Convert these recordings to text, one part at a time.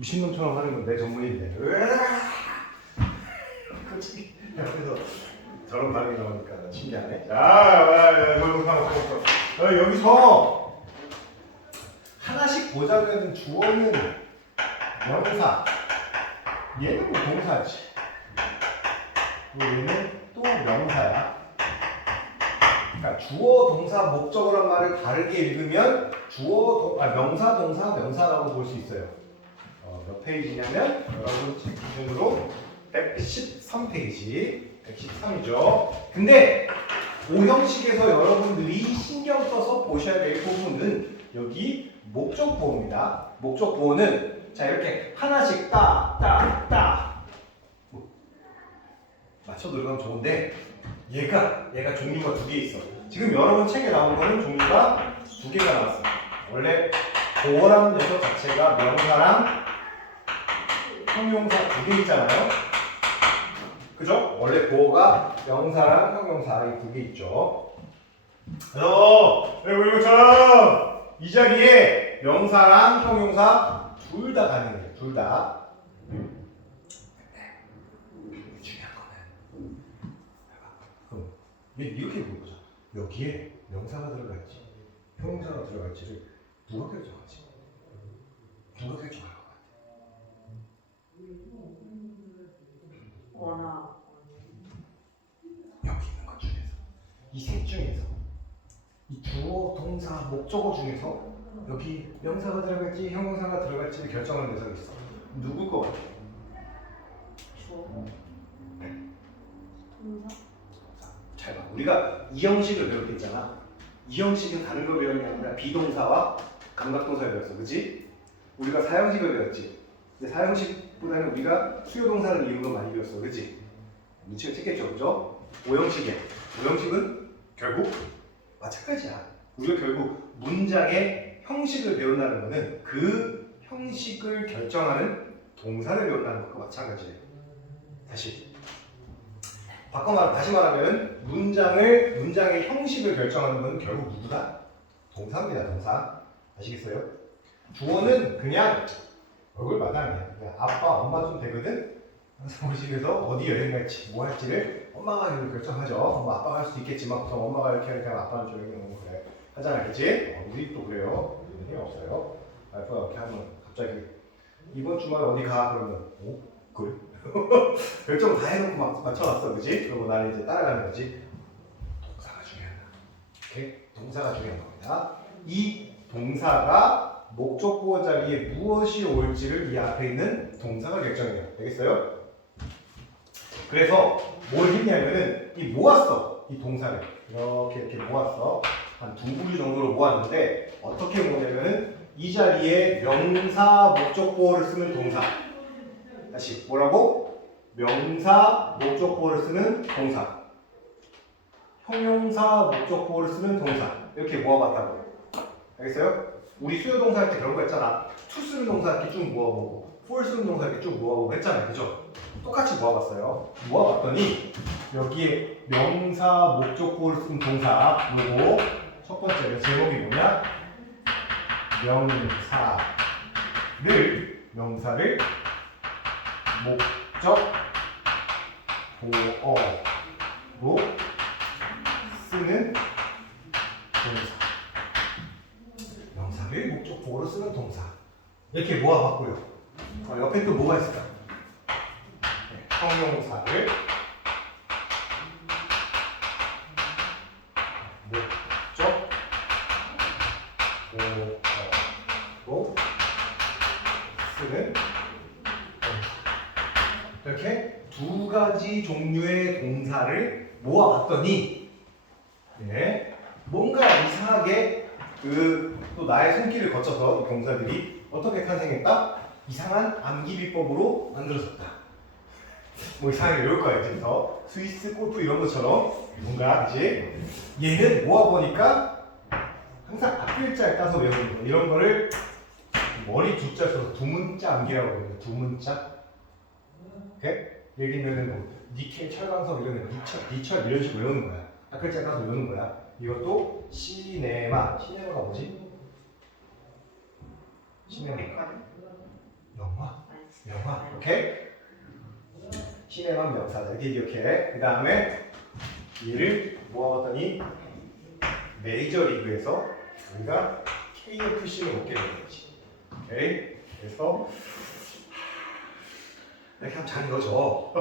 미친놈처럼 하는 건 내 전문인데. 솔직히 옆에서 저런 반응이 나오니까 신기하네. 자, 이걸로 상관없어. 여기서 하나씩 보자면 주어는 명사, 얘는 뭐 동사지. 얘는 또 명사야. 그러니까 주어, 동사, 목적어란 말을 다르게 읽으면 명사, 동사, 명사라고 볼 수 있어요. 몇 페이지냐면 여러분 책 기준으로 113페이지, 113이죠. 근데 오형식에서 여러분들이 신경 써서 보셔야 될 부분은 여기 목적보호입니다. 목적보호는 자 이렇게 하나씩 딱 맞춰 들어가면 좋은데 얘가 종류가 두 개 있어. 지금 여러분 책에 나온 거는 종류가 두 개가 나왔어요. 원래 보어라는 녀석 자체가 명사랑 형용사 두 개 있잖아요. 그죠? 원래 보어가 명사랑 형용사 이 두 개 있죠. 그래서 이 자리에 명사랑 형용사 둘 다 가능해요. 둘 다. 중요한 거는 그럼 이렇게 물어보자. 여기에 명사가 들어갈지 형용사가 들어갈지를 누가 결정하지? 누가 결정할 것 같아? 원화. 여기 있는 것 중에서 이 셋 중에서 이 주어, 동사, 목적어 중에서 여기 명사가 들어갈지 형용사가 들어갈지를 결정하는 녀석이 있어. 누굴 것 같아? 주어. 동사. 잘 봐. 우리가 이 형식을 배웠겠잖아. 이 형식은 다른 걸 배우는 게 아니라 비동사와 감각동사를 배웠어. 그치? 우리가 사형식을 배웠지. 근데 사형식보다는 우리가 수요동사를 이용을 많이 배웠어. 그치? 눈치가 챘겠죠. 그죠? 오형식이야. 오형식은 결국 마찬가지야. 우리가 결국 문장의 형식을 배운다는 것은 그 형식을 결정하는 동사를 배운다는 것과 마찬가지예요. 다시 말하면 문장의 형식을 결정하는 것은 결국 누구다? 동사입니다. 동사. 아시겠어요? 주어는 그냥 얼굴 마담이야. 그냥 아빠, 엄마 좀 되거든? 그래서 우리 집에서 어디 여행 갈지, 뭐 할지를 엄마가 이걸 결정하죠. 뭐 아빠가 할 수도 있겠지만 보통 엄마가 이렇게 하니까 아빠는 좀 그래. 하잖아, 그치? 우리 또 그래요. 우리는 힘이 없어요. 와이프가 이렇게 하면 갑자기 이번 주말에 어디 가? 그러면 그래? 결정 다 해놓고 막 맞춰놨어, 그치? 그리고 나는 이제 따라가는 거지. 동사가 중요하다. 오케이? 동사가 중요한 겁니다. 이 동사가 목적보호 자리에 무엇이 올지를 이 앞에 있는 동사가 결정해요. 알겠어요? 그래서 뭘 했냐면은 모았어. 이 동사를 이렇게 모았어. 한 두 부류 정도로 모았는데 어떻게 모으냐면은 이 자리에 명사 목적보호를 쓰는 동사. 다시 뭐라고? 명사 목적보호를 쓰는 동사. 형용사 목적보호를 쓰는 동사. 이렇게 모아봤다고요. 알겠어요? 우리 수요동사 할 때 그런 거 했잖아. to 쓰는 동사 이렇게 쭉 모아보고 for 쓰는 동사 이렇게 쭉 모아보고 했잖아요. 그죠? 똑같이 모아봤어요. 모아봤더니 여기에 명사 목적보호를 쓴 동사 요거 첫 번째 제목이 뭐냐? 명사를 목적보어로 쓰는 동사. 명사를 목적보어로 쓰는 동사. 이렇게 모아봤고요. 옆에 또 뭐가 있을까? 형용사를 목적보어로 쓰는 동사. 이렇게 두 가지 종류의 동사를 모아봤더니 뭔가 이상하게 또 나의 손길을 거쳐서 이 동사들이 어떻게 탄생했다? 이상한 암기 비법으로 만들어졌다. 뭐 이상하게 이럴 거야. 이제부터 스위스 골프 이런 것처럼 뭔가 그치? 얘는 모아보니까 항상 앞글자를 따서 외우는 거 이런 거를 머리 두자 써서 두문자 암기라고 해요. 두문자. 오케이? 예를 들면은 뭐 니켈, 철강석 이런 거 니철 이런 식으로 외우는 거야. 앞글자 따서 외우는 거야. 이것도 시네마가 뭐지? 시네마 영화? 명화. 오케이? 신의 맘 명사다. 이렇게 기억해. 그 다음에 얘를 모아봤더니 메이저리그에서 우리가 KFC를 먹게 되는 거지. 오케이? 그래서 이렇게 하면 잘 이거죠.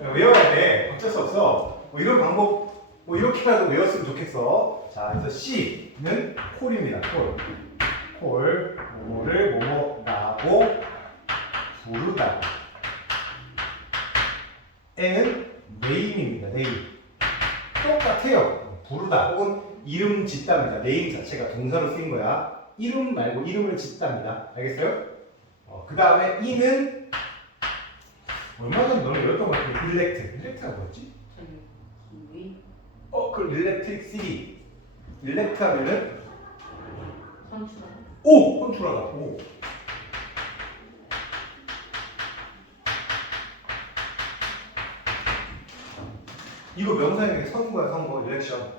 외워야 돼. 어쩔 수 없어. 뭐 이런 방법, 뭐 이렇게라도 외웠으면 좋겠어. 자, 그래서 C는 콜입니다. 콜. 콜. 뭐를 뭐뭐라고 부르다. N은 name입니다. name. 똑같아요. 부르다 혹은 이름 짓답니다. name 자체가 동사로 쓰인 거야. 이름 말고 이름을 짓답니다. 알겠어요? 그 다음에 E는 얼마 전에 너는 외웠던 것 같아. 일렉트가 뭐였지? 기위. 그 일렉트릭시티. 일렉트 하면은 선출한. 오! 컨트롤하다. 오. 이거 명사형의 선거야, 선거, 일렉션.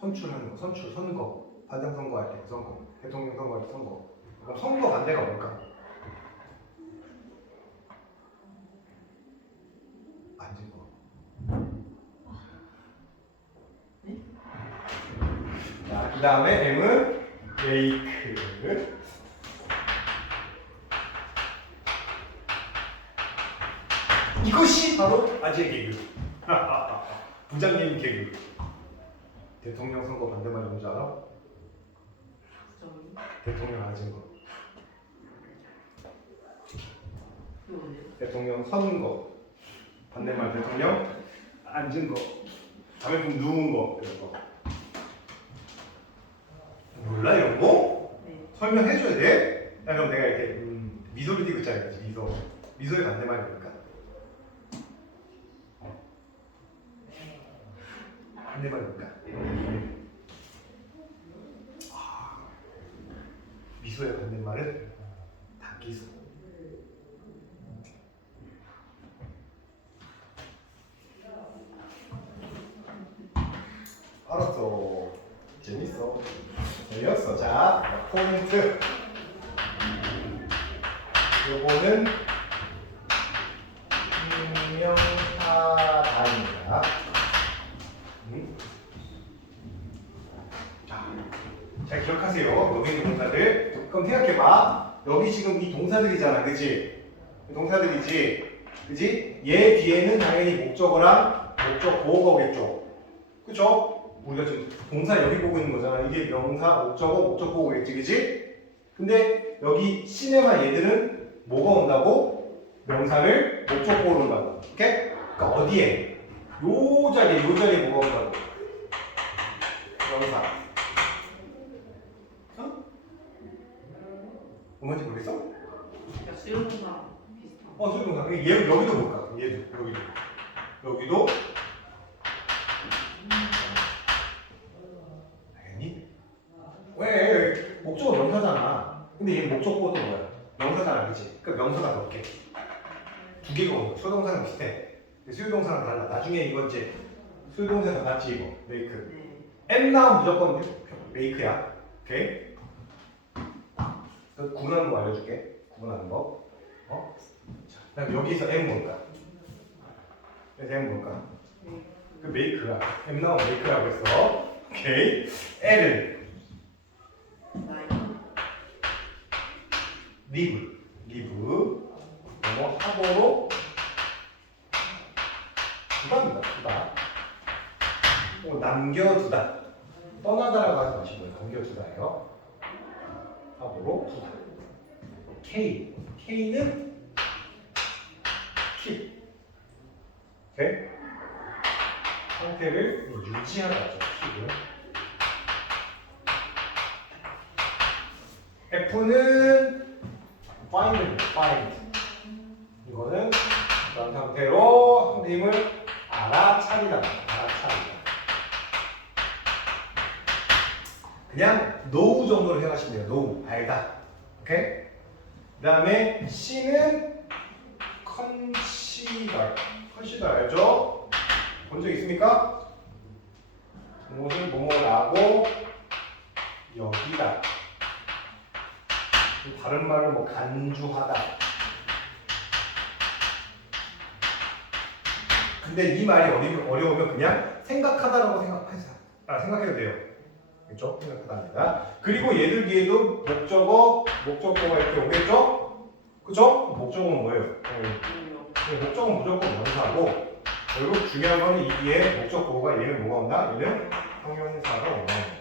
선출하는 거, 선출, 선거. 반장 선거할 때 선거. 대통령 선거할 때 선거. 그럼 선거 반대가 뭘까? 앉은 거. 네? 자, 그 다음에 M은 메이크. 이것이 바로 아재 개그. 부장님 개그. 대통령 선거 반대말 뭔지 알아? 부정이. 대통령 앉은 거. 그게 뭔데요? 대통령 서는 거. 반대말 대통령 앉은 거. 다음에 좀 누운 거. 이런 거. 몰라 이런 거? 네. 설명해줘야 돼? 야, 그럼 내가 이렇게 미소를 띄고 짜야지. 미소. 미소의 반대말이 뭘까? 반대말이 뭘까? 미소의 반대말은 닭기소. 알았어. 재밌어. 재미없어. 자, 포인트. 요거는 명사단입니다. 자, 잘 기억하세요. 여기 있는 동사들. 그럼 생각해봐. 여기 지금 이 동사들이잖아, 그치? 동사들이지, 그치? 얘 뒤에는 당연히 목적어랑 목적 보어가 오겠죠. 그쵸? 우리가 지금 동사 여기 보고 있는 거잖아. 이게 명사, 목적어, 목적 보어겠지, 그치? 근데 여기 시네마 얘들은 뭐가 온다고? 명사를 목적 보어로 온다고. 오케이? 그러니까 어디에? 요 자리에 뭐가 온다고? 명사. 어? 뭔지 모르겠어? 그러니까 수용동사랑 비슷한. 수동사. 얘 여기도 볼까? 얘도 여기도. 당연히. 왜? 목적어 명사잖아. 근데 얘 목적어도 뭐야? 명사잖아, 그렇지? 그러니까 명사가 몇 개? 두 개가 오고 수동사랑 비슷해. 수동사랑 달라. 나중에 이거 이제 수동사 다 같이 이거 메이크. 네. M 나오면 무조건 메이크야. 오케이? 구분하는 거 알려줄게. 구분하는 거. 자, 그다음 여기서 M 뭘까? 그래서 M 뭘까? 네. 그 메이크야. M 나오면 메이크라고 했어. 오케이. L은 나이. 리브. 뭐 하고로 두다입니다. 두다. 남겨두다. 떠나다라고 하지 마시고요. 남겨두다예요. 하고로 두다. K. K는 keep. 오케이? 상태를 유지하다죠. keep은. F는 find. 이거는 그런 상태로 선생님을 알아차리다. 그냥 know 정도로 생각하시면 돼요. know, 알다. 오케이? 그 다음에 C는 consider 알죠? 본 적 있습니까? 무엇을 뭐뭐라고 여기다. 다른 말로 뭐 간주하다. 근데 이 말이 어려우면 그냥 생각하다라고 생각해도 돼요. 그렇죠? 생각하다입니다. 그리고 얘들 뒤에도 목적어가 이렇게 오겠죠? 그렇죠? 목적어는 뭐예요? 목적어는 무조건 명사고 결국 중요한 건 이 뒤에 목적어가 얘는 뭐가 온다? 얘는 형용사가 오는 겁니다.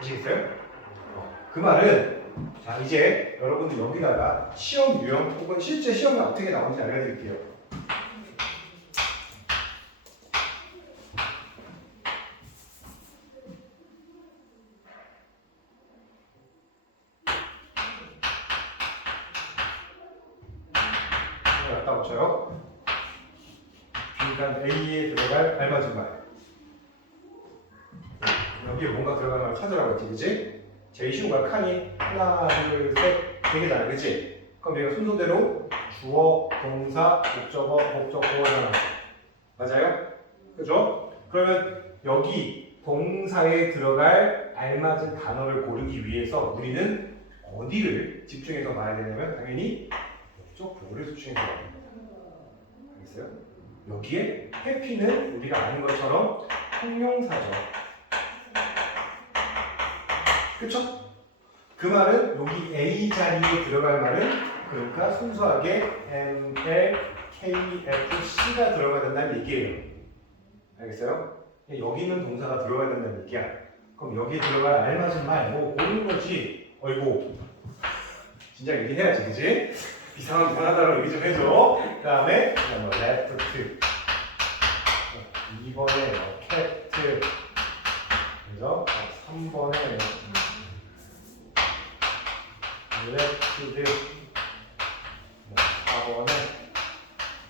아시겠어요? 그 말은 자 이제 여러분들 여기다가 시험 유형 혹은 실제 시험이 어떻게 나오는지 알려드릴게요. 갖다 붙여요. 그러니까 A에 들어갈 알맞은 말. 여기에 뭔가 들어가는 걸 찾으라고 했지, 그치? 제일 쉬운 거야. 칸이 하나, 둘, 셋, 4개잖아, 그치? 그럼 내가 순서대로 주어, 동사, 목적어잖아. 맞아요? 그죠? 그러면 여기 동사에 들어갈 알맞은 단어를 고르기 위해서 우리는 어디를 집중해서 봐야 되냐면 당연히 목적보호를 집중해서 봐야 됩니다. 알겠어요? 여기에 해피는 우리가 아는 것처럼 형용사죠. 그쵸? 그 말은 여기 A 자리에 들어갈 말은 그러니까 순수하게 M, L, K, F, C가 들어가야 된다는 얘기예요. 알겠어요? 여기는 동사가 들어가야 된다는 얘기야. 그럼 여기에 들어갈 알맞은 말 뭐 고르는 거지. 어이구 진짜 얘기해야지, 그지? 이상하다고 얘기 좀 해줘. 그 다음에 left, 2번에 cat, 그죠? 3번에 left, 4번에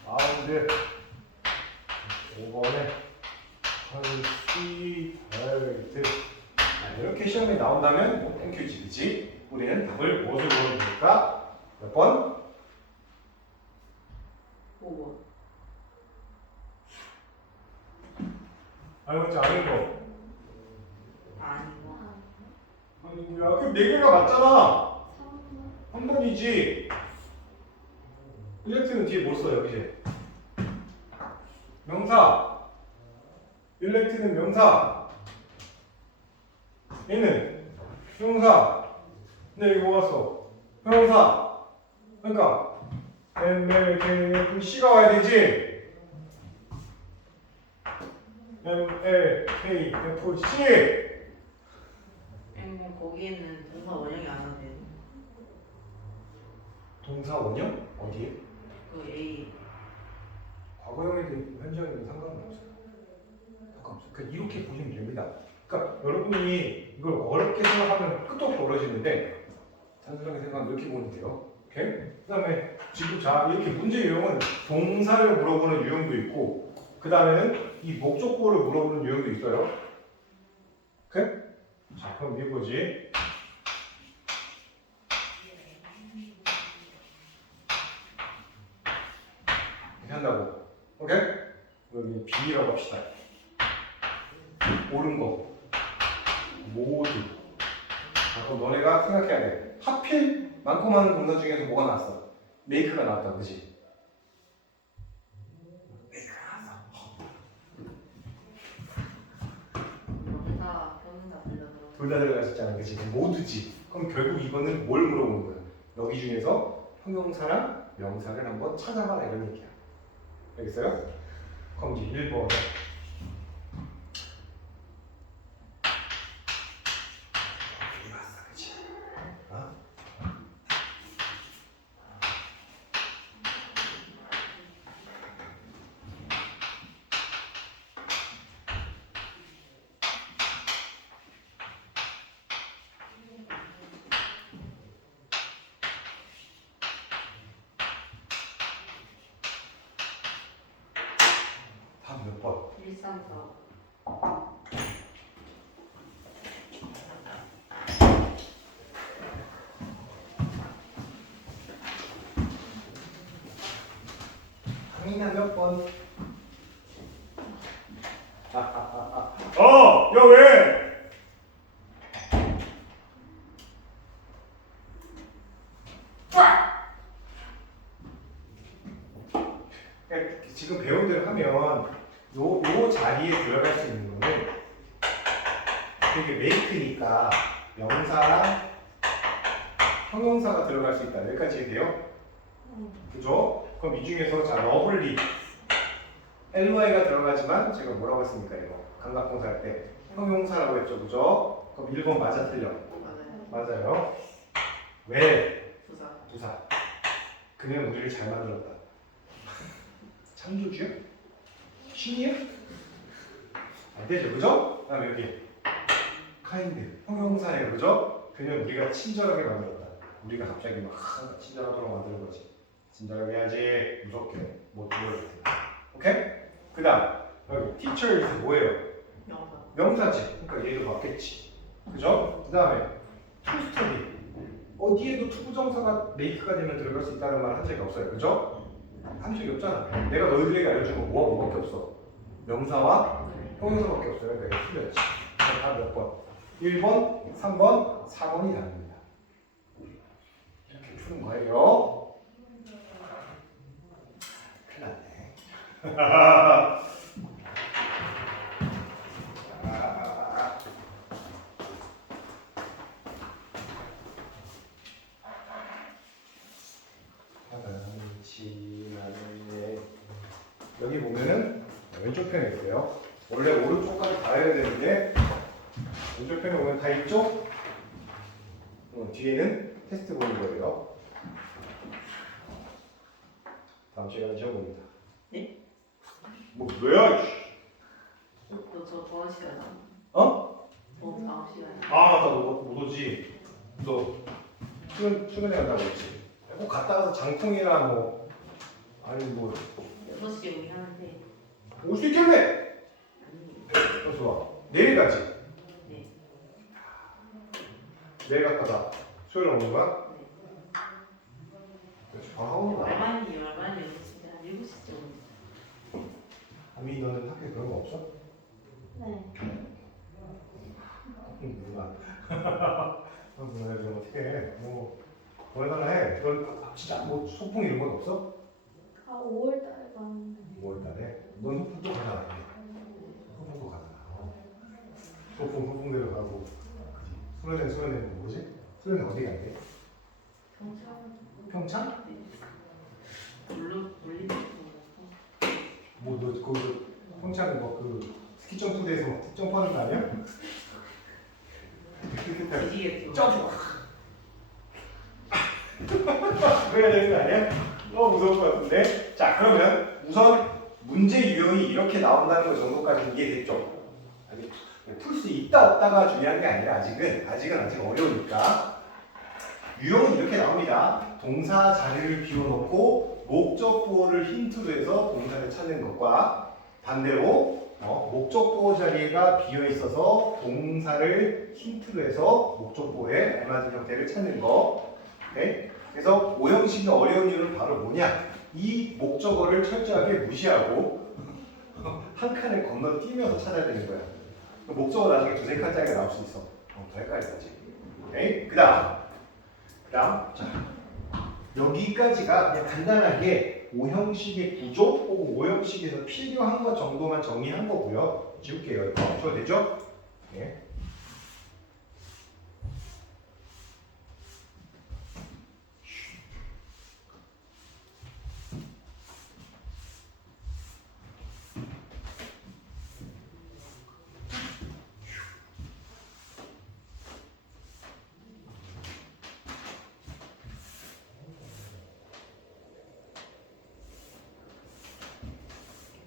round, 5번에 considered. 이렇게 시험에 나온다면 뭐 땡큐지, 그지? 우리는 답을 무엇을 고르면 될까? 몇 번? 5번. 알고 있지? 아닌 거. 아니고. 아니구야. 그럼 4개가 맞잖아. 3번이지. 일렉트는 뒤에 뭐 써요, 이제? 명사. 일렉트는 명사. 얘는 형용사. 근데 이거 뭐가 써? 형용사. 그러니까 M, L, K, F, C가 와야 되지. M, L, K, F, C. 거기에는 동사 원형이 안 와도 돼. 동사 원형? 어디에? 그 A. 과거형이든 현재형이든 상관은 없어요. 상관없어요. 그러니까 이렇게 보시면 됩니다. 그러니까 여러분이 이걸 어렵게 생각하면 끝도 없이 어려지는데 단순하게 생각하면 이렇게 보면 돼요. 오케이? 그 다음에 지금 자 이렇게 문제 유형은 동사를 물어보는 유형도 있고 그 다음에는 이 목적보를 물어보는 유형도 있어요. 오케이? 자 그럼 이거지. 이렇게 한다고. 오케이? 여기 B라고 합시다. 옳은 거 모두. 자, 그럼 너네가 생각해야 돼. 하필 많고 많은 동사 중에서 뭐가 나왔어? 메이크가 나왔다, 그지? 메이크가 나왔어. 명사, 형용사 둘 다 들어갔었잖아, 그지? 그럼 모두지. 그럼 결국 이거는 뭘 물어보는 거야? 여기 중에서 형용사랑 명사를 한번 찾아봐라 이런 얘기야. 알겠어요? 그럼 이제 1번에 몇 번? 1, 3, 4. 항이나 몇 번? 야 왜? 그러니까 지금 배운 대로 하면 요 자리에 들어갈 수 있는 거는 되게 make니까 명사랑 형용사가 들어갈 수 있다. 여기까지 돼요? 그죠? 그럼 이 중에서 자 러블리 LY가 들어가지만 제가 뭐라고 했습니까 이거 감각동사 할 때 형용사라고 했죠, 그죠? 그럼 1번 맞아 틀려? 맞아요. 맞아요. 왜? 부사. 부사. 그는 우리를 잘 만들었다. 창조주요? 신이요? 안 되죠, 그죠? 그다음에 여기 카인드 형용사예요, 그죠? 그는 우리가 친절하게 만들었다. 우리가 갑자기 막 친절하도록 만드는 거지. 친절하게 해야지. 무섭게 못 들어야 오케이? 그다음 여기 teachers 뭐예요? 명사. 명사지. 그러니까 얘도 맞겠지. 그죠? 그다음에 to study 어디에도 투부정사가 make가 되면 들어갈 수 있다는 말 한 적이 없어요. 그죠? 한 적이 없잖아. 내가 너희들에게 알려준 거 뭐밖에 없어? 명사와 형용사밖에 없어요. 내가 틀렸지. 다 몇 번? 1번, 3번, 4번이 답입니다. 이렇게 푸는 거예요. 큰일 났네. 여기 보면은 왼쪽 편에 있어요. 원래 오른쪽까지 다 해야 되는데 왼쪽 편에 보면 다 있죠? 뒤에는 테스트 보는 거예요. 다음 시간에 지워봅니다. 네? 뭐 뭐야? 저 다음 시간에. 어? 저 다음 시간에. 아 맞다 못 오지. 너 수련회 간다고 했지. 꼭 갔다 와서 장통이나 뭐 아니 뭐 6시에 우리 하는데. 올 수 있겠네. 아니. 좋아. 내일 가지. 네. 내일 갔다가 수요일 오는 거야? 네. 그렇지. 바로 하고 가. 얼마니 6시인데 한 7시쯤 옵니다. 아미 너는 학교에 그런 거 없어? 네. 누나. 누나 요즘 어떻게 해? 뭐 뭐해달라 해. 넌 진짜 뭐 소풍 이런 건 없어? 5월달에 가는데 5월달에? 넌 소풍도 가잖아. 소풍도 가잖아. 소풍대로 가고. 그지. 수련회 뭐지? 수련회 어디 간대? 경찰 평창? 올림픽 뭐너 그 평창 뭐그 스키 점프대에서 막 점프하는 거 아니야? 뒤지게 점프. 그래야 되는 거 아니야? 너무 무서울 것 같은데. 자 그러면 우선 문제 유형이 이렇게 나온다는 것 정도까지 이해됐죠? 풀 수 있다 없다가 중요한 게 아니라 아직은 아직 어려우니까 유형은 이렇게 나옵니다. 동사 자리를 비워놓고 목적보호를 힌트로 해서 동사를 찾는 것과 반대로 목적보호 자리가 비어 있어서 동사를 힌트로 해서 목적보호에 알맞은 형태를 찾는 거. 네? 그래서 오형식이 어려운 이유는 바로 뭐냐? 이 목적어를 철저하게 무시하고 한 칸을 건너뛰면서 찾아야 되는 거야. 목적어 나중에 두세 칸짜리가 나올 수 있어. 더 헷갈리지. 오케이? 그다음 자 여기까지가 그냥 간단하게 오형식의 구조 혹은 오형식에서 필요한 것 정도만 정리한 거고요. 지울게요. 이거 지워도 되죠? 네.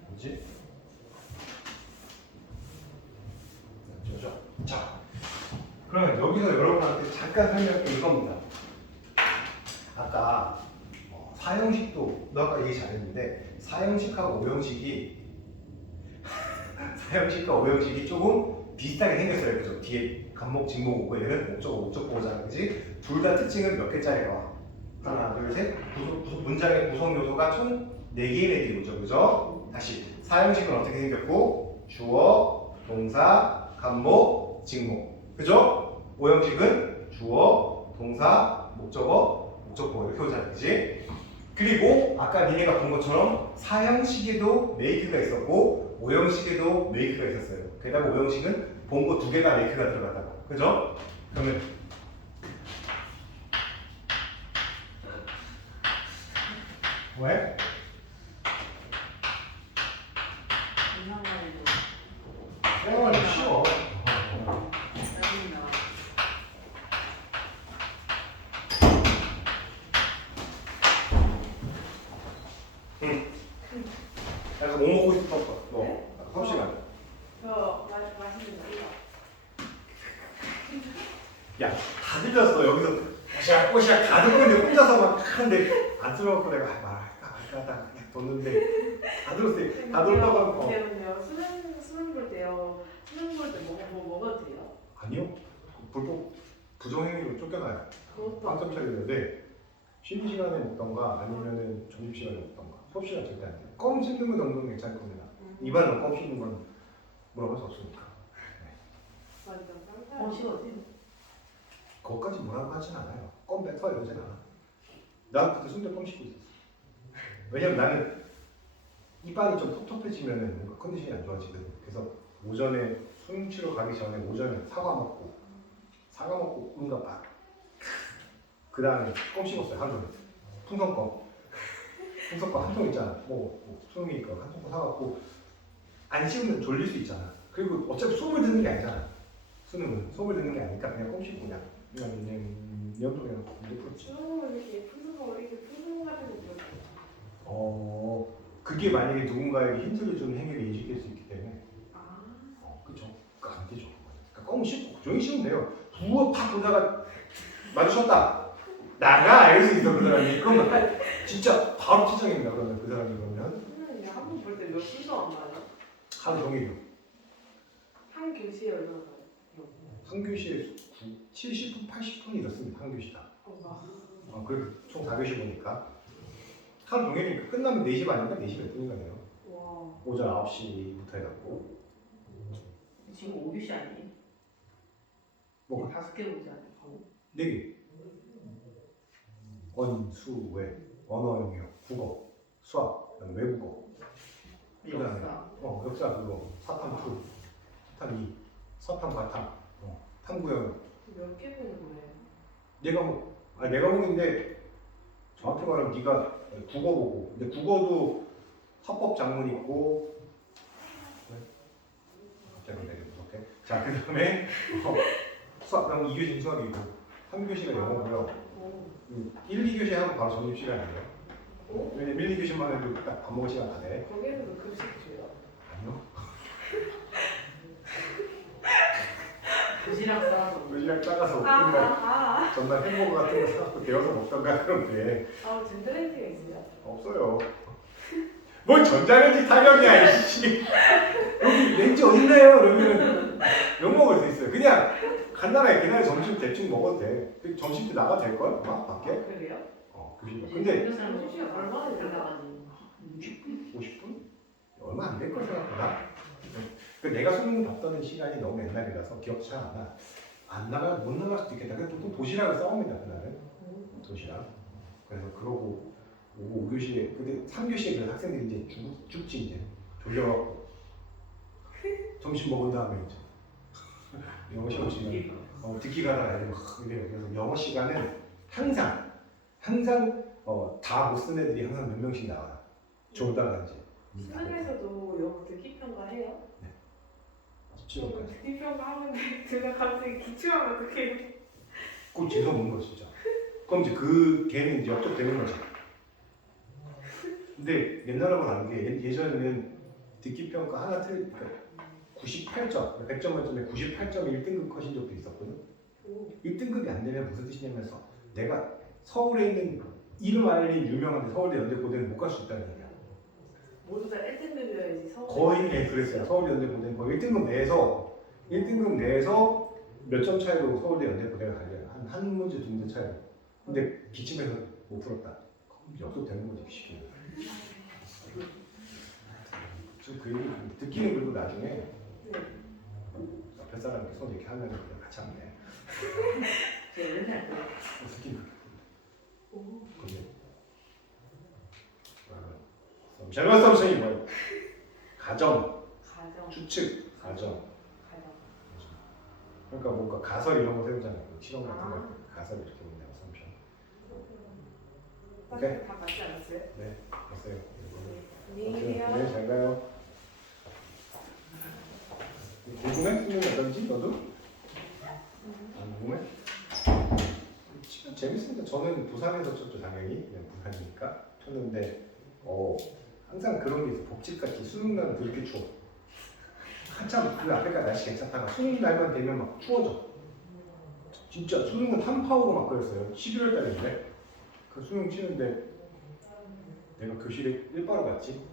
뭐지? 자, 그러면 여기서 여러분한테 잠깐 설명할 게 이겁니다. 아까 사형식도 너 아까 얘기 잘했는데 사형식하고 오형식이 사형식과 오형식이 조금 비슷하게 생겼어요. 그죠? 뒤에 간목, 직목 오고 얘는 목적보호잖아. 그지? 둘 다 특징은 몇 개짜리가 와? 하나, 둘, 셋. 문장의 구성 요소가 총 4개의 애들이 오죠. 그죠? 다시 사형식은 어떻게 생겼고 주어, 동사, 간목, 직목. 그죠? 오형식은 주어, 동사, 목적어, 목적보 이렇게 오잖아. 그지? 그리고 아까 니네가 본 것처럼 4형식에도 메이크가 있었고 5형식에도 메이크가 있었어요. 게다가 5형식은 본거 2개가 메이크가 들어갔다고. 그죠? 그러면 왜? 생활이 쉬워. 그래서 뭐 먹고 싶어? 너 섭씨가. 저 맛있는 거 이거. 야, 다 들렸어. 여기서 꼬시락 다 듣고 있는데 혼자서 막 하는데 안 들어갖고 내가 말할까 말까 하다가 그냥 뒀는데 다 들었어요. 다 들었다고 하고. 근데요, 수능 볼 때요. 수능 볼 때 뭐 먹어도 돼요? 아니요. 불법 부정행위로 쫓겨나요. 그것도 빵점 처리되는데 쉬는 시간에 먹던가 아니면은 점심시간에 먹던가 수업시간 절대 안 돼요. 껌 씹는 건 정도는 괜찮을 겁니다. 입안으로 껌 씹는 건 물어볼 수 없으니까. 완전 깜짝. 쉬워지. 그것까지 뭐라고 하진 않아요. 껌 뱉어 이러진 않아. 난 그때 순대 껌 씹고 있었어. 왜냐면 나는 입안이 좀 텁텁해지면은 뭔가 컨디션이 안 좋아지거든. 그래서 오전에 수능 치러 가기 전에 오전에 사과 먹고 뭔가 막 그 다음에 껌 씹었어요. 한 통. 풍선껌 한 통 있잖아. 뭐 수능이니까 한 통 사갖고 안 씹으면 졸릴 수 있잖아. 그리고 어차피 수업을 듣는 게 아니잖아. 수능은 수업을 듣는 게 아니니까 그냥 껌 씹고 그냥 연통이랑 이제 그렇지. 수능은 이렇게 푸는 이렇게 푸는 같은 거 그게 만약에 누군가에게 힌트를 주는 행위를 인식할 수 있기 때문에 아. 그쵸. 그러니까 안 되죠. 그러니까 껌 씹고 조용히 씹으면 돼요. 부어 팍 보다가 마주쳤다. 나가 알 수 있어 그 사람이. 그러면 진짜 바로 퇴장입니다. 그러면 그 사람이 그러면 수능이 한번 볼 때 몇 분도 안 맞아? 하루 종일요. 한 교시에 얼마나 가요? 한 교시에 70분, 80분이 이렇습니다. 한 교시당. 그래도 총 4교시 보니까 하루 종일이니까 끝나면 4시 반인가 4시 몇 분인가 돼요. 와. 오전 9시부터 해갖고 지금 5교시 아니에요? 뭐 5개 보지 않아요? 4개. 언수외, 언어영역, 국어, 수학, 그다음에 외국어. 그다음에 역사 그거 사탐 2, 사탐 2, 서탐 과탐, 탐구영. 몇 개 보는 거예요? 내가 보기인데 정확히 말하면 네가 국어 보고, 근데 국어도 합법 작문 있고. 갑자기 내가 무섭게. 자 그다음에 수학, 그럼 2교시 수학이 있고 3교시가 영어고요. 1, 2교시 하고 바로 점심시간이에요. 왜냐면 1, 2교시만 해도 딱 밥 먹을 시간 다 돼. 거기에서도 급식 줘요? 아니요. 도시락 싸서. 도시락 싸가서 맨날 전날 햄버거 같은 거 사갖고 데워서 먹던가 그러면 돼. 전자레인지가 있어요? 없어요. 뭔 전자레인지 타격이야 이씨. 여기 렌지 어딨나요? 그러면 욕먹을 수 있어요. 그냥 간단하게 그날 점심 대충 먹어도 돼. 점심 때 나가도 될걸? 밖에? 그래요? 교실. 근데 점심시간 얼마나 들어가가지고 50분? 얼마 안 될 걸 생각보다. 내가 수능 봤던 시간이 너무 옛날이라서 기억 잘 안 나. 못 나갈 수도 있겠다. 그래서 보통 도시락을 싸옵니다 그날은. 도시락. 그래서 그러고 오고 5교시에 근데 3교시에 그래서 학생들이 이제 죽지 이제 졸려갖고 점심 먹은 다음에 이제 영어 시험 시간 듣기 가다가 애들 막 이래요. 그래서 영어 시간은 항상 다 못 쓴 애들이 항상 몇 명씩 나와요. 졸다가 이제 수능에서도 영어 듣기 평가 해요? 지금 듣기 평가 하는데 제가 갑자기 기출하면 어떻게 해요? 그거 재수 없는 거 진짜. 그럼 이제 그 걔는 이제 역적되는 거지. 근데 옛날하고 다른 게 예전에는 듣기 평가 하나 그러니까 98점, 100점 만점에 98점이 1등급 컷인 적도 있었거든. 1등급이 안 되면 무슨 뜻이냐면 내가 서울에 있는 이름 알린 유명한 서울대 연대 고대를 못 갈 수 있다는 얘기야. 모두 다 1등급이어야지 서울. 거의 그랬어요. 서울대 연대 고대는 거의 1등급 내에서 몇 점 차이로 서울대 연대 고대가 갈려요. 한 문제 두 문제 차이로. 근데 기침해서 못 풀었다. 역속되는 거지 쉽게. 그 얘기 듣기는 그리고 나중에 옆에 사람이 손 이렇게 하면 그냥 같이 하면 돼. 제가 맨날 듣기는 근데 제너럴 삼성이 뭐예요? 가정, 가정. 추측, 가정. 가정. 그러니까 뭔가 가설 이런 거 세우잖아요. 실험 같은 거 할 때 가설 이렇게 본다고 삼성. 오케이. 다 맞지 않았어요? 네, 됐어요. 안녕히 계세요. 네, 잘 가요. 궁금해? 수능이 어떤지 너도? 안 궁금해? 시간 재밌습니다. 저는 부산에서 쳤죠 당연히. 그냥 부산이니까 쳤는데 항상 그런 게 있어. 복직같이 수능 날은 그렇게 추워. 한참 그 앞에까지 날씨 괜찮다가 수능 날만 되면 막 추워져. 진짜 수능은 한파오고 막 그랬어요. 11월 달인데 그 수능 치는데 내가 교실에 일바로 갔지.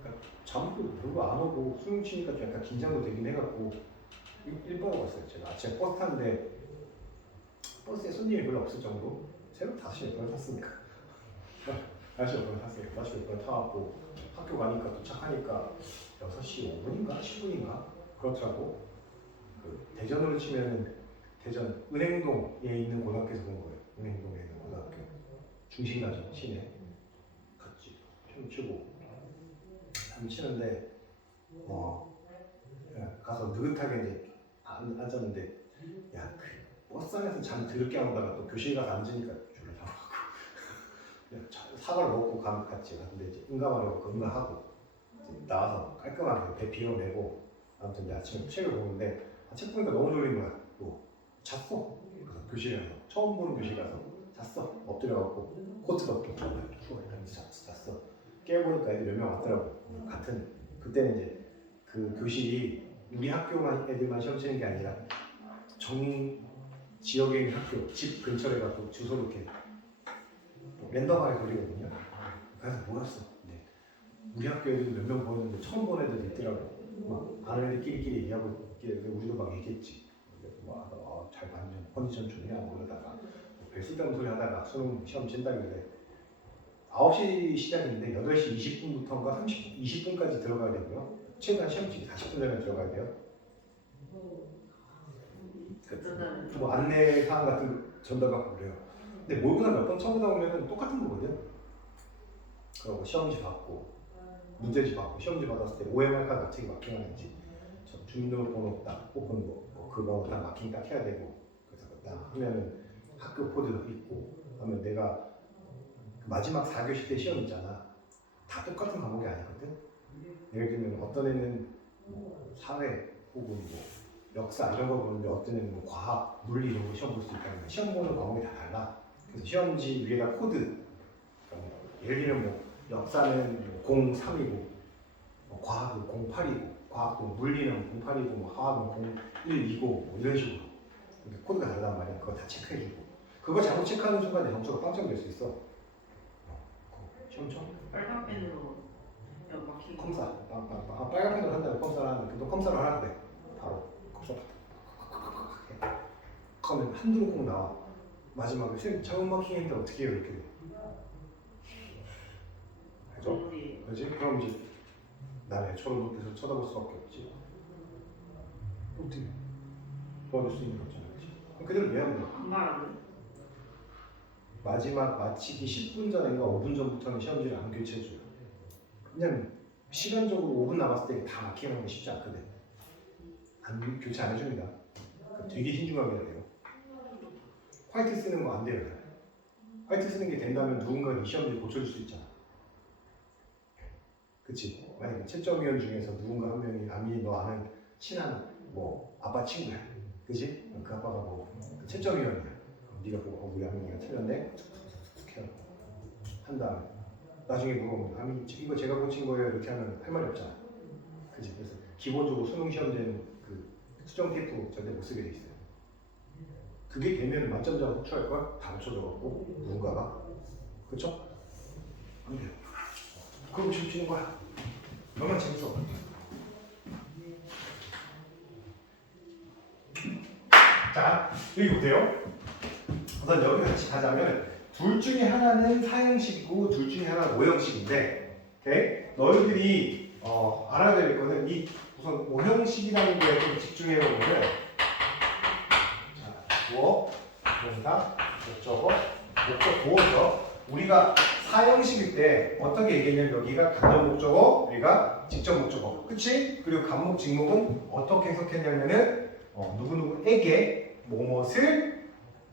그러니까 잠도 별로 안 오고 수능 치니까 좀 약간 긴장도 되긴 해갖고 일바로 갔어요. 제가 아침에 버스 탔는데 버스에 손님이 별로 없을 정도. 새벽 5시에 몇 번 탔으니까 5시에 몇 번 탔어요. 5시에 몇 번 타갖고 학교 가니까 도착하니까 6시 5분인가 10분인가 그렇더라고. 그 대전으로 치면은 대전 은행동에 있는 고등학교에서 본 거예요. 은행동에 있는 고등학교 중심가죠 시내. 갔지. 좀 치고 좀 치는데 가서 느긋하게 이제 앉았는데 그 버스 안에서 잠 드럽게 안 오다가 또 교실 가서 앉으니까 졸라 나와갖고 사과를 먹고 같이 갔는데 이제 응가하려고 응가하고 이제 나와서 깔끔하게 배 비워내고 아무튼 이제 아침에 책을 보는데 책 보니까 너무 졸린 거야. 또 잤어. 그래서 교실에 가서 처음 보는 교실 가서 잤어. 엎드려갖고 코트 덮고 추워 이러면서 잤어. 깨보니까 애들 몇 명 왔더라고. 같은 그때는 이제 그 교실이 우리 학교만 애들만 시험 치는 게 아니라 정 지역에 있는 학교 집 근처에 가고 주소 이렇게 랜덤하게 돌리거든요. 그래서 모였어. 근데 우리 학교 애들 몇 명 보였는데 처음 본 애들도 있더라고. 막 아는 애들끼리 얘기하고 있길래 우리도 막 얘기했지. 잘 봤냐, 컨디션 좋냐 뭐 이러다가 별 쓸데없는 소리 하다가 수능 시험 친다길래 9시 시작인데 8시 20분부터인가 20분까지 들어가야 되고요. 최대한 시험 치기 40분 전에 들어가야 돼요. 뭐 안내 사항 같은 거 전달받고 그래요. 근데 모의고사 몇 번 쳐보다 보면 똑같은 거거든. 그러고 시험지 받고 문제지 받고 시험지 받았을 때 OMR 카드 어떻게 마킹하는지 주민등록번호 딱 뽑은 거 그거 다 마킹 딱 해야 되고 그래서 딱 하면은 학교 코드 있고 하면 내가 그 마지막 4교시 때 시험 있잖아. 다 똑같은 과목이 아니거든. 예를 들면 어떤 애는 뭐 사회 혹은 뭐 역사 이런 거 보는데 어떤 애는 뭐 과학, 물리 이런 거 시험 볼 수 있다는 시험 보는 과목이 다 달라. 그래서 시험지 위에다 코드 예를 들면 뭐 역사는 03이고 뭐 과학은 08이고 과학도 물리는 08이고 뭐 화학은 01이고 뭐 이런 식으로 코드가 다르단 말이야. 그거 다 체크해주고 그거 잘못 체크하는 순간 내 점수가 빵점 될 수 있어. 시험청? 빨간 펜으로 막히고 컴사 빵빵빵 빨간 펜으로 한다고 컴사를 하는데 또 컴사를 하는데 바로 컴사 그러면 한두로 꼭 나와. 마지막에 선생님 잘못 마킹했는데 어떻게 해요 이렇게 돼. 그죠? 그지? 그럼 이제 나의 초를 높여서 쳐다볼 수밖에 없지. 어떻게 도와줄 수 있는 거 없잖아. 그지? 그대로 외우면 돼. 안 말하는 마지막 마치기 10분 전인가 5분 전부터는 시험지를 안 교체해줘요. 그냥 시간적으로 5분 남았을 때 다 마킹하는 게 쉽지 않거든. 안 교체 안 해줍니다. 그러니까 되게 신중하게 해야 돼요. 화이트 쓰는 거 안 돼요. 화이트 쓰는 게 된다면 누군가 이 시험지를 고쳐줄 수 있잖아. 그치? 만약에 채점위원 중에서 누군가 한 명이 남이 너 아는 친한 뭐 아빠 친구야. 그치? 그 아빠가 뭐 그 채점위원이야. 그럼 네가 보고 우리 아미가 틀렸네? 툭툭툭툭 해요. 한 다음에 나중에 물어보면 아미 이거 제가 고친 거예요 이렇게 하면 할 말이 없잖아. 그치? 그래서 기본적으로 수능 시험지는 그 수정 테이프 절대 못 쓰게 돼 있어요. 그게 되면 만점자가 호출할 걸 다 맞춰줘갖고 누군가가 그쵸? 안 돼요. 그러고 시험 치는 거야. 얼마나 재밌어. 자, 여기 보세요. 우선 여기 같이 가자면 둘 중에 하나는 4형식이고 둘 중에 하나는 5형식인데 오케이? 너희들이 알아야 될 거는 이 우선 5형식이라는 거에 좀 집중해 보면 자, 주어, 동사, 목적어, 목적 보어죠. 우리가 사형식일 때 어떻게 얘기했냐면 여기가 간접 목적어, 여기가 직접 목적어, 그치? 그리고 간목 직목은 어떻게 해석했냐면은 누구누구에게 무엇을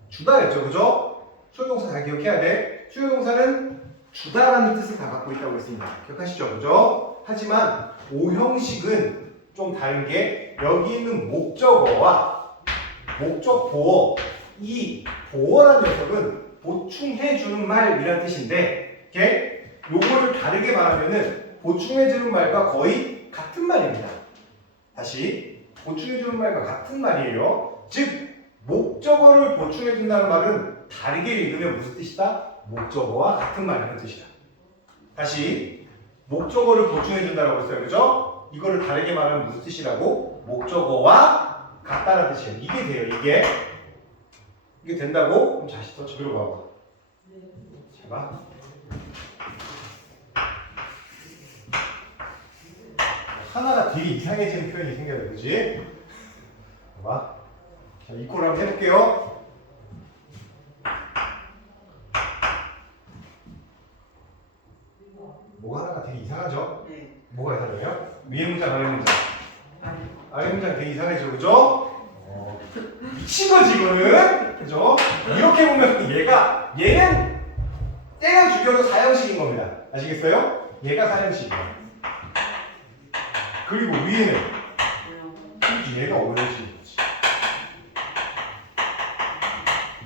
주다였죠, 그죠? 수요동사 잘 기억해야 돼. 수요동사는 주다라는 뜻을 다 갖고 있다고 했습니다. 기억하시죠, 그죠? 하지만 오형식은 좀 다른 게 여기 있는 목적어와 목적 보어, 이 보어라는 녀석은 보충해주는 말이라는 뜻인데, 이렇게 요거를 다르게 말하면은 보충해주는 말과 거의 같은 말입니다. 다시 보충해주는 말과 같은 말이에요. 즉 목적어를 보충해준다는 말은 다르게 읽으면 무슨 뜻이다? 목적어와 같은 말이라는 뜻이다. 다시 목적어를 보충해준다고 했어요, 그죠? 이거를 다르게 말하면 무슨 뜻이라고? 목적어와 같다는 뜻이에요. 이게 돼요, 이게 된다고? 그럼 다시 또 저기로 가봐. 잘 봐. 하나가 되게 이상해지는 표현이 생겨요, 그지? 봐봐. 자, 이꼴을 한번 해볼게요. 뭐가 하나가 되게 이상하죠? 네. 뭐가 이상해요? 위에 문장, 아래 문장. 아니. 아래 문장 되게 이상해져, 그죠? 미친 거지, 이거는. 그죠? 이렇게 보면 얘는 때가 죽여도 사형식인 겁니다. 아시겠어요? 얘가 사형식이야. 그리고 위에는 얘가 오형식이지.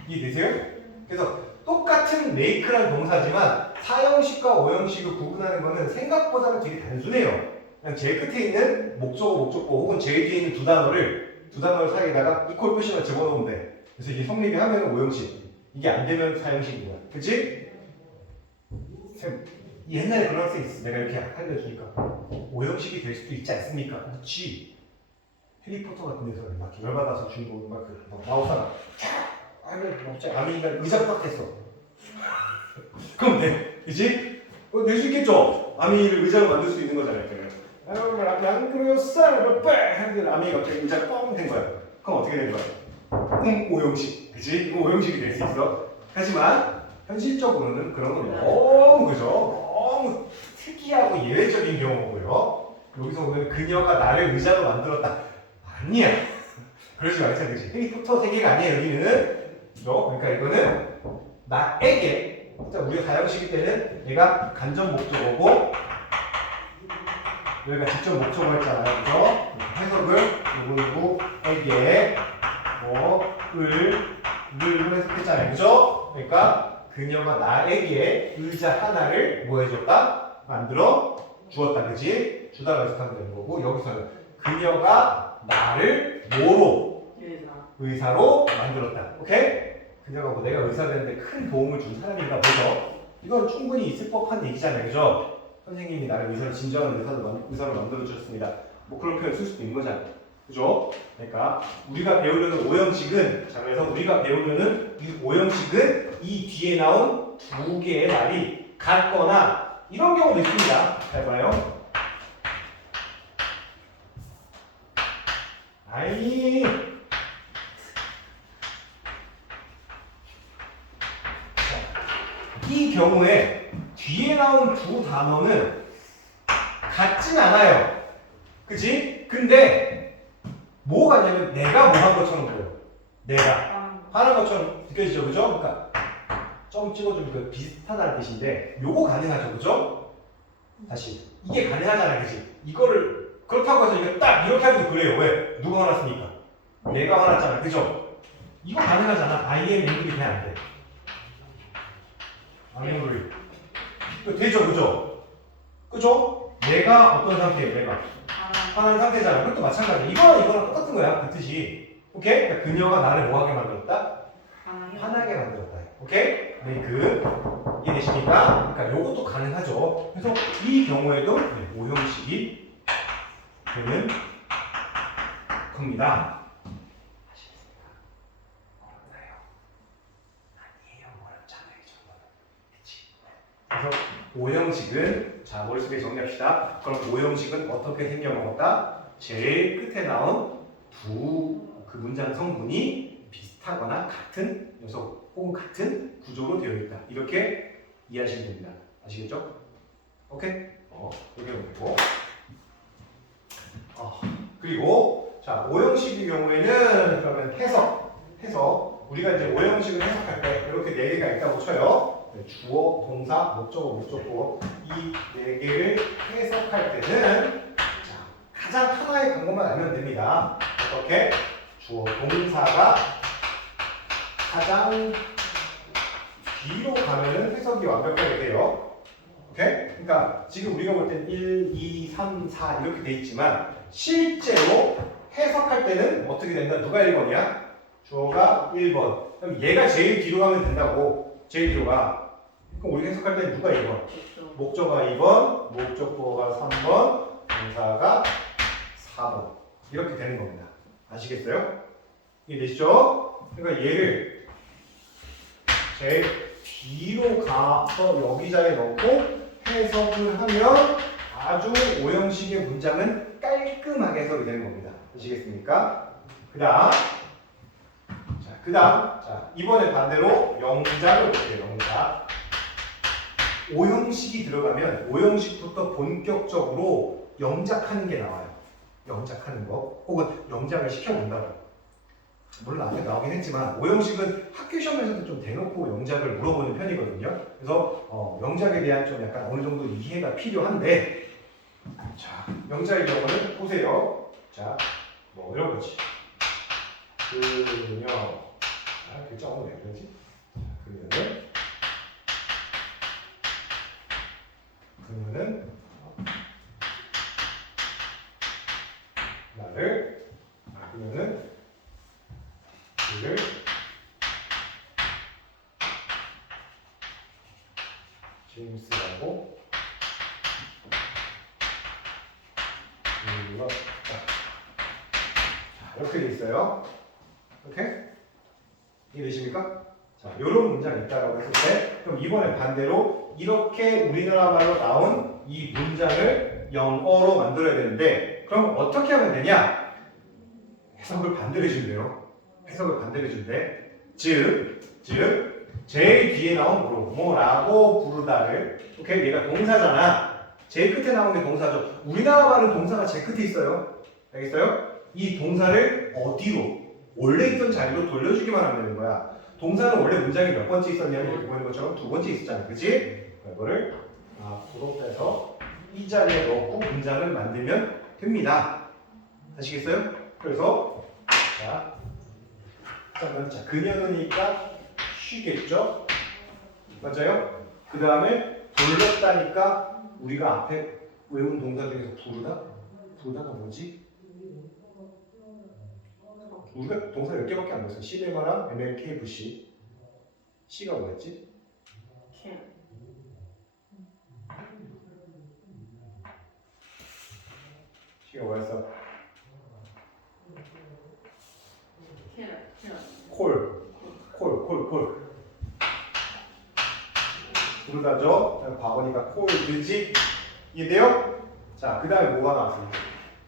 이해되세요? 그래서 똑같은 make라는 동사지만 사형식과 오형식을 구분하는 거는 생각보다는 되게 단순해요. 그냥 제일 끝에 있는 목적어, 목적보 혹은 제일 뒤에 있는 두 단어를 사이에다가 이퀄 표시만 집어넣으면 돼. 그래서 이게 성립이 하면 오형식, 이게 안 되면 사형식인 거야. 그치? 옛날에 그런 학생 있어. 내가 이렇게 알려주니까 오형식이 될 수도 있지 않습니까? 그치? 해리포터 같은 데서 막 열받아서 주인공이 막 마우스가 쫙 아미가 의자 딱 했어. 그럼 돼. 그치? 낼 수 있겠죠? 아미를 의자로 만들 수 있는 거잖아요. 안 그랬어. 하는데 아미가 갑자기 의자가 뻥 된 거야. 그럼 어떻게 된 거야? 오형식. 그치? 이거 오형식이 될 수 있어. 하지만 현실적으로는 그런 건 너무 그죠? 너무 특이하고 예외적인 경우고요. 여기서 보면 그녀가 나를 의자로 만들었다. 아니야. 그러지 말자, 그지? 해리포터 세계가 아니에요, 여기는. 그죠? 그러니까 이거는 나에게, 우리가 사형식일 때는 얘가 간접 목적어고 여기가 직접 목적어 했잖아요, 그죠? 해석을 누구누구에게 를 해석했잖아요, 그죠? 그러니까 그녀가 나에게 의자 하나를 뭐 해줬다? 만들어 주었다, 그지? 주다가 해석하면 되는 거고, 여기서는 그녀가 나를 뭐로? 의사로 만들었다. 오케이? 그녀가 뭐 내가 의사가 되는데 큰 도움을 준 사람인가 보죠. 이건 충분히 있을 법한 얘기잖아요, 그죠? 선생님이 나를 의사로 진정한 의사로 만들어 주셨습니다. 뭐 그런 표현 쓸 수도 있는 거잖아요, 그죠? 그러니까 우리가 배우려는 오형식은, 자, 그래서 우리가 배우려는 이 오형식은 이 뒤에 나온 두 개의 말이 같거나 이런 경우도 있습니다. 잘 봐요. 이 경우에 뒤에 나온 두 단어는 같진 않아요. 그치? 근데 뭐가 같냐면 내가 뭐 한 것처럼 보여. 내가 하는 것처럼 느껴지죠, 그죠? 그러니까 점 찍어주면 그 비슷하다는 뜻인데 요거 가능하죠, 그죠? 다시 이게 가능하잖아, 그치? 이거를 그렇다고 해서 이거 딱 이렇게 하기도 그래요. 왜? 누가 화났습니까? 내가 화났잖아, 그죠? 이거 가능하잖아. I am angry 그냥 안 돼. I'm angry. 되죠, 그죠? 그죠? 내가 어떤 상태예요, 내가? 화난 상태잖아. 그것도 마찬가지야. 이거랑 똑같은 거야, 그 뜻이. 오케이? 그러니까 그녀가 나를 뭐하게 만들었다? 화나게 만들었다. 오케이? 이해되십니까? 그러니까 요것도 가능하죠. 그래서 이 경우에도 오형식이 되는 겁니다. 아시겠습니까? 어렵나요? 아니에요. 어렵잖아요, 이 정도는. 그치? 그래서 오형식은, 자, 머릿속에 정리합시다. 그럼 오형식은 어떻게 생겨먹었다? 제일 끝에 나온 그 문장 성분이 비슷하거나 같은 녀석 혹은 같은 구조로 되어 있다. 이렇게 이해하시면 됩니다. 아시겠죠? 오케이? 여기 놓고. 그리고 자, 오형식의 경우에는 그러면 해석. 우리가 이제 오형식을 해석할 때 이렇게 네 개가 있다고 쳐요. 주어, 동사, 목적어, 목적보 이 네 개를 해석할 때는 자, 가장 하나의 방법만 알면 됩니다. 어떻게? 주어, 동사가 가장 뒤로 가면은 해석이 완벽하게 돼요. 오케이? 그러니까 지금 우리가 볼 땐 1, 2, 3, 4 이렇게 돼 있지만 실제로 해석할 때는 어떻게 된다? 누가 1번이야? 주어가 1번. 그럼 얘가 제일 뒤로 가면 된다고. 제일 뒤로 가. 그럼 우리 해석할 때는 누가 2번? 목적어가 2번, 목적보가 3번, 동사가 4번. 이렇게 되는 겁니다. 아시겠어요? 이해되시죠? 그러니까 얘를 제일 뒤로 가서 여기자에 넣고 해석을 하면 아주 오형식의 문장은 깔끔하게 해석이 되는 겁니다. 아시겠습니까? 그 다음 자, 이번에 반대로 영작을 볼게요. 영작. 오형식이 들어가면 오형식부터 본격적으로 영작하는 게 나와요. 영작하는 거 혹은 영작을 시켜본다고. 물론 앞에 나오긴 했지만 오형식은 학교 시험에서도 좀 대놓고 영작을 물어보는 편이거든요. 그래서 영작에 대한 좀 약간 어느 정도 이해가 필요한데 자, 영작의 경우는 보세요. 자, 뭐 이런 거지. 그녀 글자 오늘 왜 그러지? 그녀는 나를 그녀는 그를 제임스라고 불렀다. 자, 이렇게 돼 있어요. 오케이? 이해되십니까? 자, 이런 문장이 있다라고 했을 때, 그럼 이번에 반대로 이렇게 우리나라 말로 나온 이 문장을 영어로 만들어야 되는데, 그럼 어떻게 하면 되냐? 해석을 반대로 해준대요. 해석을 반대로 해준대. 즉, 제일 뒤에 나온 뭐라고 부르다를, 오케이? 얘가 동사잖아. 제일 끝에 나온 게 동사죠. 우리나라 말은 동사가 제일 끝에 있어요. 알겠어요? 이 동사를 어디로? 원래 있던 자리로 돌려주기만 하면 되는 거야. 동사는 원래 문장이 몇 번째 있었냐면 여기 보이는 것처럼 두 번째 있었잖아. 그치? 이거를 앞으로 빼서 이 자리에 넣고 문장을 만들면 됩니다. 아시겠어요? 그래서 자, 그녀는이니까 쉬겠죠? 맞아요? 그 다음에 돌렸다니까 우리가 앞에 외운 동사 중에서 부르다가 뭐지? 우리가 동사 10개밖에 안 배웠어. 시네마랑 MLKFC. C가 뭐였지? C가 뭐였어? 콜. 부르다죠? 과거니까 콜이지? 이해돼요? 자, 그 다음에 뭐가 나왔습니까?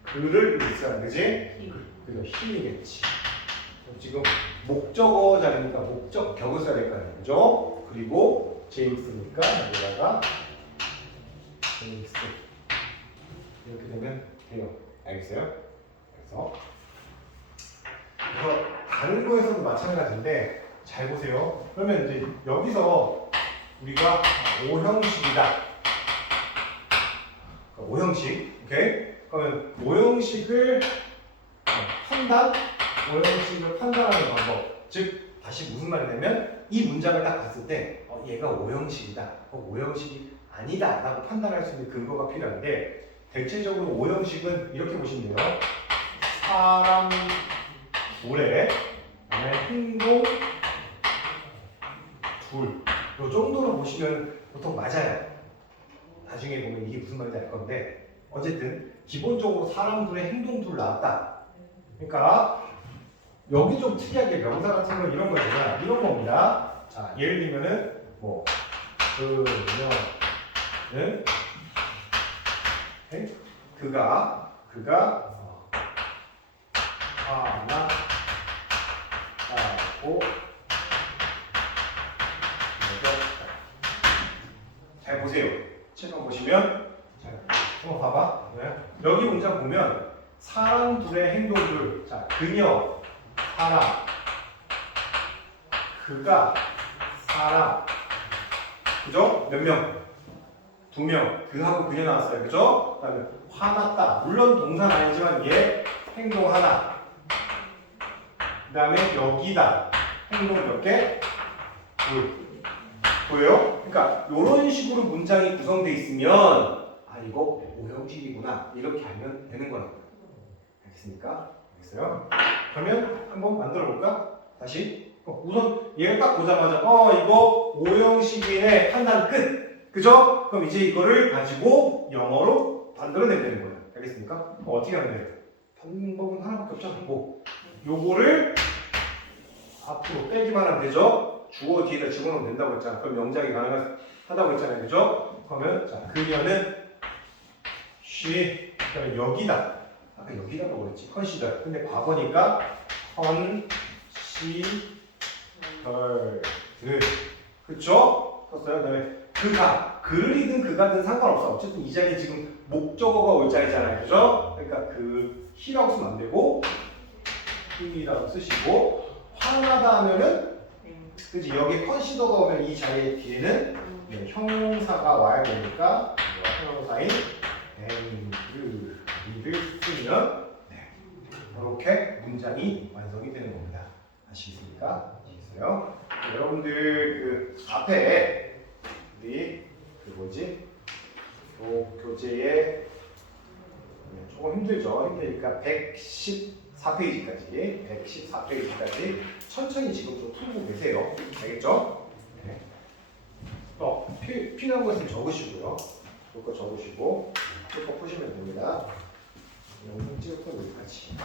그를 있어야 그지? 그죠? 힘이겠지. 지금 목적어 자리니까 목적격을 써야 될 거 아니에요. 그죠? 그리고 제임스니까 여기다가 제임스. 이렇게 되면 돼요. 알겠어요? 그래서 다른 거에서도 마찬가지인데 잘 보세요. 그러면 이제 여기서 우리가 오형식이다. 오형식. 오케이? 그러면 오형식을 판단하는 방법. 즉 다시 무슨 말이냐면 이 문장을 딱 봤을 때 얘가 오형식이다, 오형식이 아니다 라고 판단할 수 있는 근거가 필요한데 대체적으로 오형식은 이렇게 보시면 돼요. 사람 둘에 그다음에 행동 둘. 이 정도로 보시면 보통 맞아요. 나중에 보면 이게 무슨 말인지 알 건데 어쨌든 기본적으로 사람 둘의 행동 둘 나왔다. 그러니까 여기 좀 특이하게 명사 같은 건 이런 거잖아. 이런 겁니다. 자, 예를 들면은 뭐 그녀는 그가 하나 하고 보세요. 책 한번 보시면 자, 한번 봐봐. 네. 여기 문장 보면 사람 둘의 행동들. 자, 그녀, 사람, 그가, 사람. 그죠? 몇 명? 2명. 그하고 그녀 나왔어요. 그죠? 그 다음에 화났다. 물론 동사는 아니지만 얘 행동 하나. 그 다음에 여기다. 행동 몇 개? 둘. 보여요? 그러니까 이런 식으로 문장이 구성되어 있으면 아 이거 오형식이구나 이렇게 알면 되는 거라고요. 알겠습니까? 알겠어요? 그러면 한번 만들어 볼까? 다시 우선 얘를 딱 보자마자 이거 오형식이네 판단 끝! 그죠? 그럼 이제 이거를 가지고 영어로 만들어내면 되는 거예요. 알겠습니까? 그럼 어떻게 하면 돼요? 방법은 하나밖에 없잖아. 요거를 앞으로 빼기만 하면 되죠? 주어 뒤에다 집어넣으면 된다고 했잖아. 그럼 명작이 가능하다고 했잖아요. 그죠? 그러면 자, 그녀는 she, 그다음에 여기다. 아까 여기다라고 그랬지. consider. 근데 과거니까 consider. 그쵸? 컸어요. 그다음에 그가. 그이든 그가든 상관없어. 어쨌든 이 자리에 지금 목적어가 올 자리잖아요. 그죠? 그러니까 그 he라고 쓰면 안 되고 h이라고 쓰시고 화나다 하면은 그지 여기 컨시더가 오면 이 자리에 뒤에는 형용사가 와야 되니까 형용사인 angry를 쓰면 이렇게 문장이 완성이 되는 겁니다. 아시겠습니까? 아시겠어요? 여러분들 그 앞에 우리 그 뭐지? 교재에 조금 힘들죠. 힘드니까 114페이지까지 천천히 지금 좀 풀고 계세요. 알겠죠? 네. 필요한 것을 적으시고요. 그거 적으시고 그거 푸시면 됩니다. 영상 찍었던 여기까지.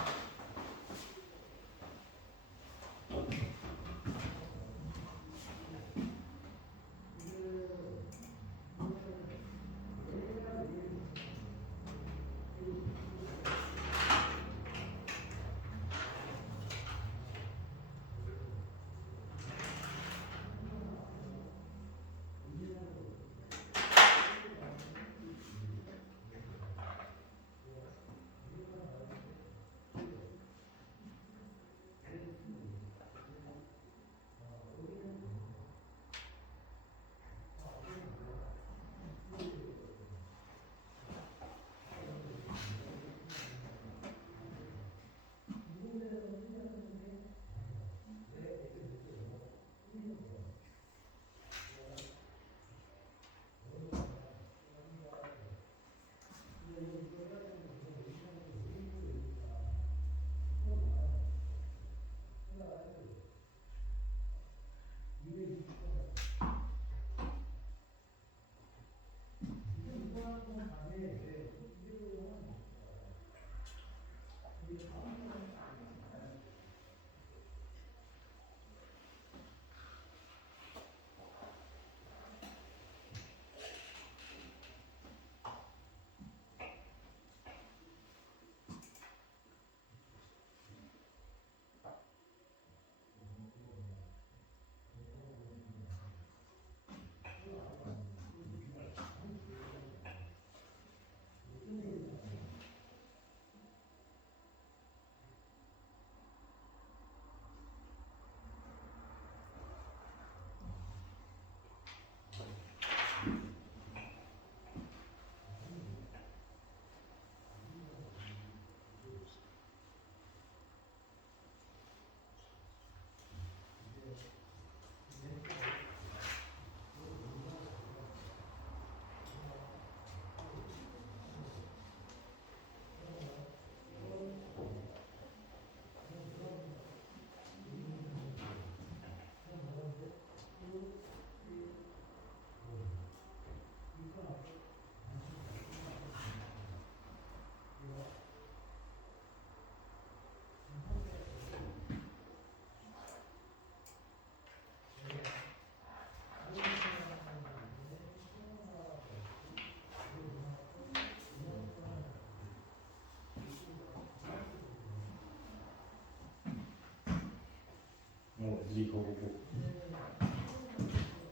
이거 보고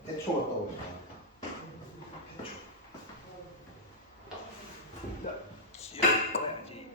대초 같다고 했다. 대초. 자, 씌워야지.